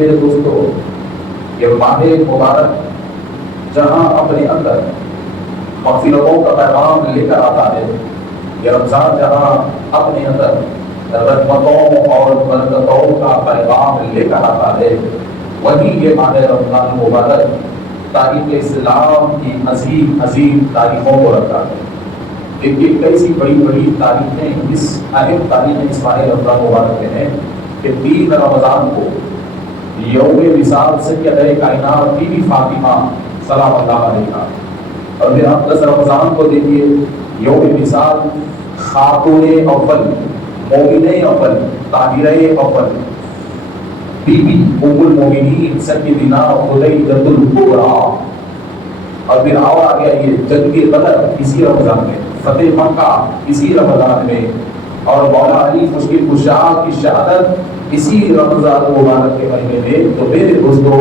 میرے دوستو یہ ماہ مبارک جہاں اپنے اندر مغفرتوں کا پیغام لے کر آتا ہے، یہ رمضان جہاں اپنے اندر رحمتوں اور برکتوں کا پیغام لے کر آتا ہے، وہی یہ ماہ رمضان مبارک تاریخ اسلام کی عظیم عظیم تاریخوں کو رکھتا ہے۔ دیکھیے کیسی بڑی بڑی تاریخیں اس اہم تاریخ اس ماہ رمضان مبارک میں ہیں کہ 3 رمضان کو یوم وصال سیدہ کائنات بی بی فاطمہ سلام اللہ علیہا، اور پھر آپ 10 رمضان کو دیکھیے یوم وصال خاتون اول، مومن اول، طاہرہ اول، بی بی ام المومنین سیدنا خدیجہ الکبریٰ، اور پھر اور آ گیا یہ جنگ بدر اسی رمضان میں، فتح مکہ اسی رمضان میں، اور مولا علی مشکل کشا کی شہادت اسی رمضان مبارک کے مہینے میں۔ تو میرے دوستو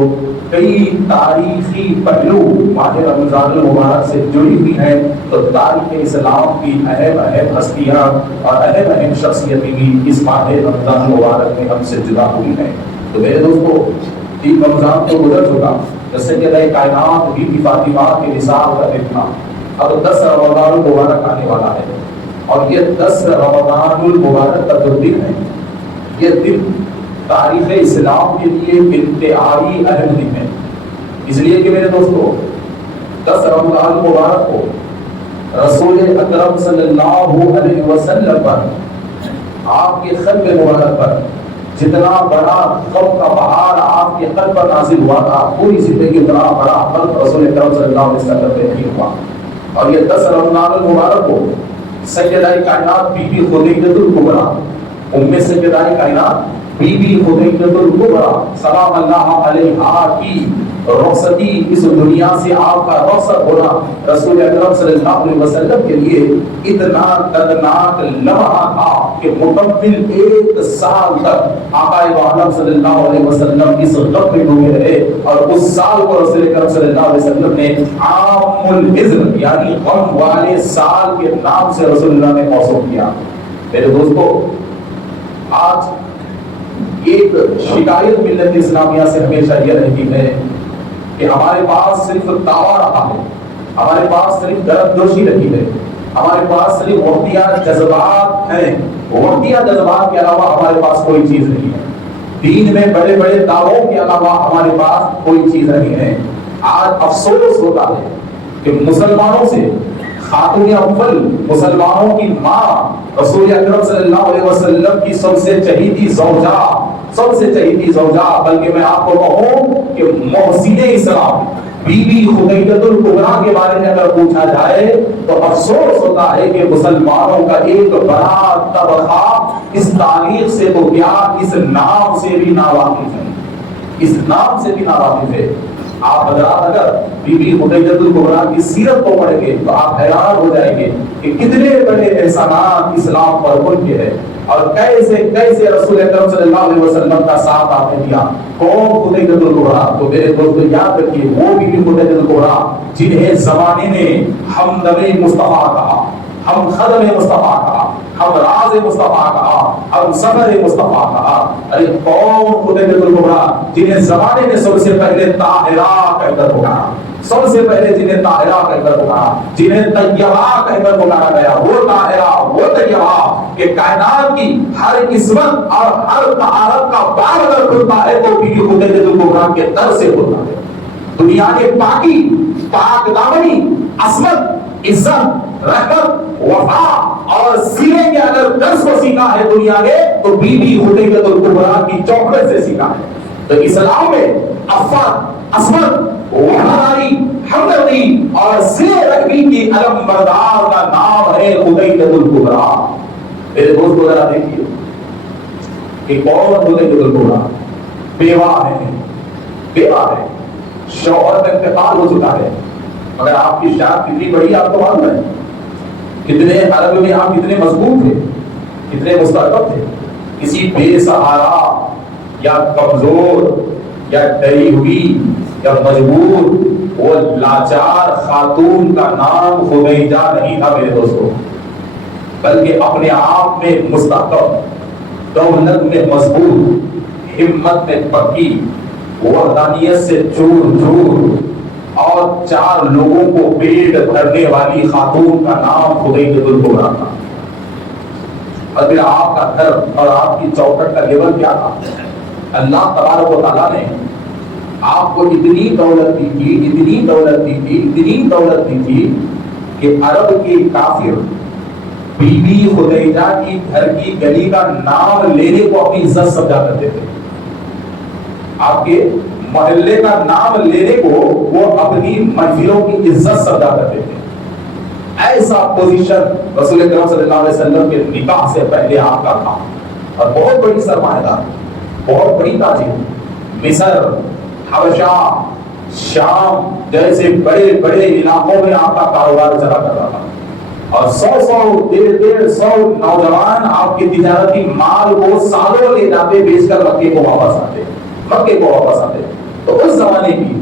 کئی تاریخی پہلو ماہ رمضان المبارک سے جڑی ہوئی ہیں، تو تاریخ اسلام کی اہم اہم ہستیاں اور اہم اہم شخصیتیں بھی اس ماہ رمضان مبارک میں ہم سے جدا ہوئی ہیں۔ تو میرے دوستو 3 رمضان تو گزر چکا، جیسے کہ کائنات بی بی فاطمہ کے وصال کا دن تھا، اب 10 رمضان المبارک آنے والا ہے، اور یہ 10 رمضان المبارک کا جو دن ہے، یہ دن تاریخ اسلام کے لیے انتہائی اہم دن ہے، اس لیے کہ میرے دوستو 10 رمضان المبارک کو رسول اکرم صلی اللہ علیہ وسلم پر، آپ کے قلب مبارک پر جتنا بڑا غم کا بہار آپ کے قلب پر نازل ہوا تھا، پوری زندگی اتنا بڑا قلب رسول اکرم صلی اللہ علیہ وسلم پہ نہیں ہوا۔ اور یہ 10 رمضان المبارک کو سیدہ کائنات بی بی خدیجہ الکبریٰ، ام سیدہ کائنات بی بی خدیجہ الکبریٰ سلام اللہ علیہا کی رخصتی، اس دنیا سے آپ کا رخصت ہونا رسول اکرم صلی اللہ علیہ وسلم کے لیے اتنا دردناک لمحہ تھا کہ مکمل 1 سال تک آقا عالم صلی اللہ علیہ وسلم اس غم میں ڈوبے رہے، اور اس سال کو رسول اکرم صلی اللہ علیہ وسلم نے عام الحزن یعنی غم والے سال کے نام سے رسول اللہ نے موسوم کیا۔ میرے دوستو آج ایک شکایت ملت اسلامیہ سے ہمیشہ یہ رہتی ہے کہ ہمارے پاس صرف دعویٰ رہا ہے، ہمارے پاس صرف درد جوشی رہی ہے، ہمارے پاس صرف وقتیہ جذبات ہیں، وقتیہ جذبات کے علاوہ ہمارے پاس کوئی چیز نہیں ہے، دین میں بڑے بڑے دعووں کے علاوہ ہمارے پاس کوئی چیز نہیں ہے۔ آج افسوس ہوتا ہے کہ مسلمانوں سے خاتون اول، مسلمانوں کی ماں رسول اکرم صلی اللہ علیہ وسلم کی سب سے چہیتی زوجہ، بلکہ میں آپ کو کہوں کہ محسن اسلام بی بی خدیجہ الکبریٰ کے بارے میں اگر پوچھا جائے تو افسوس ہوتا ہے کہ مسلمانوں کا ایک بڑا طبقہ اس تاریخ سے تو کیا اس نام سے بھی ناواقف ہے۔ آپ حضرات اگر بی بی خدیجہ الکبریٰ کی سیرت کو پڑھیں گے تو آپ حیران ہو جائیں گے کہ کتنے بڑے احسانات اسلام پر ان کے ہیں، اور کیسے رسول اکرم صلی اللہ علیہ وسلم کا ساتھ آپ نے دیا۔ کون خدیجہ الکبریٰ؟ تو میرے دوستو یاد رکھیے وہ بی بی خدیجہ الکبریٰ جنہیں زمانے نے ہمدم مصطفیٰ کہا، ہم خدم مصطفیٰ کہا، ہم راز مصطفیٰ کہا، ہم سفر مصطفیٰ کہا۔ ارے کون خدیجہ الکبریٰ جنہیں زمانے نے سب سے پہلے طاہرہ کہہ کر پکارا، سب سے پہلے جنہیں طاہرہ کہہ کر پکارا، جنہیں طیبہ کہہ کر پکارا گیا، وہ طاہرہ وہ طیبہ کہ کائنات کی ہر عصمت اور ہر طہارت کا باب اگر کھلتا ہے تو بی بی خدیجہ الکبریٰ کے در سے کھلتا ہے۔ دنیا کے پاکی، پاک دامنی، عصمت، عزت، رحمت، وفا اور سینے کے اگر درس کو سیکھا ہے دنیا نے تو بی بی خدیجہ الکبریٰ کی چوکھٹ سے سیکھا ہے۔ تو اسلام میں عفت، عصمت، وفاداری، ہمدردی اور سینے رکھنے کی علم بردار کا نام ہے خدیجہ الکبریٰ۔ میرے دوستو ذرا دیکھیے کہ کون خدیجہ الکبریٰ؟ بیوہ ہے، شوہر کا انتقال ہو چکا ہے، مگر آپ کی شان کتنی بڑی آپ کو معلوم ہے؟ کتنے عرب میں آپ کتنے مضبوط تھے، کتنے مستحکم تھے۔ کسی بے سہارا یا کمزور یا ڈری ہوئی یا مجبور وہ لاچار خاتون کا نام خدیجہ نہیں تھا میرے دوستوں، بلکہ اپنے آپ میں مستحکم، دولت میں مضبوط، ہمت میں پکی، وحدانیت سے چور چور اور 4 لوگوں کو پیٹ بھرنے والی خاتون کا نام خدیجہ الکبریٰ تھا. اور پھر آپ کا گھر اور آپ کی چوکھٹ کا لیول کیا تھا؟ اللہ تبارک و تعالیٰ نے آپ کو اتنی دولت دی تھی، اتنی دولت دی تھی، اتنی دولت دی تھی کہ عرب کی کافر بی بی خدیجہ کی گھر کی گلی کا نام لینے کو اپنی عزت سمجھا کرتے تھے. آپ کے محلے کا نام لینے کو وہ اپنی منزلوں کی عزت سمجھا کرتے تھے. ایسا پوزیشن رسول اکرم صلی اللہ علیہ وسلم کے نکاح سے پہلے آپ کا تھا. اور بہت بڑی سرمایہ دار، بہت بڑی تاجر، مصر، حبشہ، شام جیسے بڑے بڑے علاقوں میں آپ کا کاروبار چلا کر رہا تھا. اور 100 نوجوان آپ کے تجارتی مال کو سالوں لے جاتے، بیچ کر مکے کو واپس آتے. تو اس زمانے کی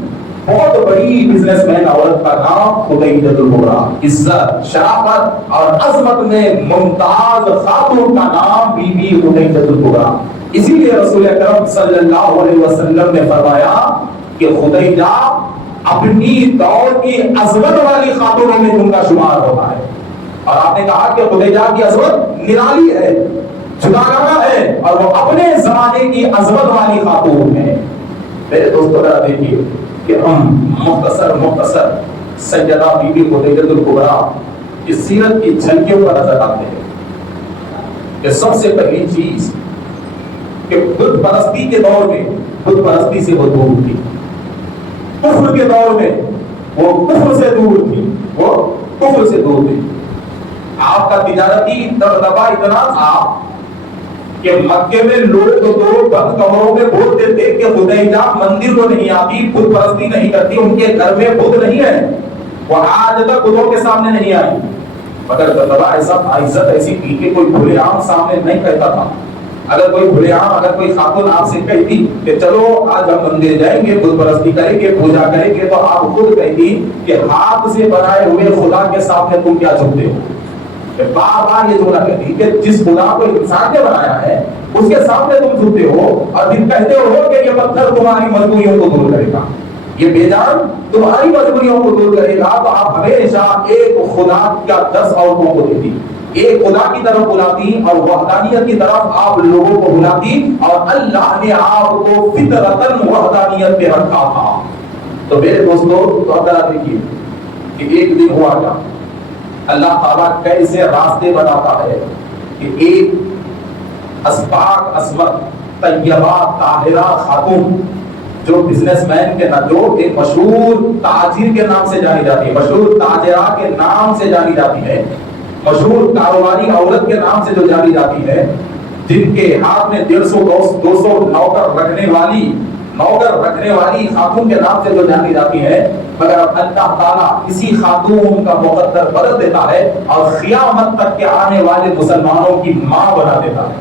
بہت بڑی بزنس مین عورت کا نام خدیجہ الکبریٰ، عزت، شرافت اور عظمت میں ممتاز خاتون کا نام بی بی خدیجہ الکبریٰ. اسی لیے رسول اکرم صلی اللہ علیہ وسلم نے فرمایا کہ خدیجہ اپنی دور کی عظمت والی خاتونوں میں ان کا شمار ہوتا ہے. اور آپ نے کہا کہ خدیجہ کی عظمت نرالی ہے، جداگانہ ہے، اور وہ اپنے زمانے کی عظمت والی خاتون ہے. میرے دوستو ذرا دیکھیے کہ ہم مختصر سیدہ بی بی خدیجہ الکبریٰ کی سیرت کی جھلکیوں پر نظر آتے ہیں. کہ سب سے پہلی چیز کہ بت پرستی کے دور میں بت پرستی سے وہ دور تھی. کفر کے دور میں وہ کفر سے دور تھی. آپ کا تجارتی دبدبہ اتنا تھا کہ مکے میں لوگ تو بند کمروں میں بولتے تھے کہ خدیجہ مندر کو نہیں آتی، بت پرستی نہیں کرتی، ان کے گھر میں بت نہیں ہے، وہ آج تک بتوں کے سامنے نہیں آئی. مگر دبدبہ ایسا تھا، عزت ایسی تھی کہ کوئی کھلے عام سامنے نہیں کہتا تھا. اگر کوئی خاتون آپ سے کہتی کہ چلو آج ہم مندر جائیں گے، بت پرستی کریں گے، پوجا کریں گے، تو آپ خود کہتی کہ ہاتھ سے بنائے ہوئے خدا کے سامنے تم کیا جھکتے ہو. بار بار یہ جملہ کہتی کہ جس خدا کو انسان نے بنایا ہے اس کے سامنے تم جھکتے ہو اور پھر کہتے ہو کہ یہ پتھر تمہاری مجبوریوں کو دور کرے گا، یہ بے جان تمہاری مجبوریوں کو دور کرے گا. تو آپ ہمیشہ ایک خدا کا 10 عورتوں کو دیتی، ایک خدا کی طرف بلاتی اور وحدانیت کی طرف آپ لوگوں کو بلاتی. اور اللہ نے آپ کو فطرتاً وحدانیت پہ رکھا تھا. تو میرے دوستو تو ذرا دیکھیے کہ ایک دن ہوا کیا، اللہ تعالیٰ کیسے راستے بناتا ہے کہ ایک اسباق عصمت طیبہ طاہرہ خاتون جو بزنس مین کے نام، جو ایک مشہور تاجر کے نام سے جانی جاتی ہے، مشہور تاجرہ کے نام سے جانی جاتی ہے، مشہور کاروباری عورت کے نام سے جو جانی جاتی ہے، جن کے ہاتھ میں 150-200 نوکر رکھنے والی خاتون کے نام سے جو جانی جاتی ہے. مگر اللہ تعالیٰ اسی خاتون کا مقدر بدل دیتا ہے اور قیامت تک کے آنے والے مسلمانوں کی ماں بنا دیتا ہے.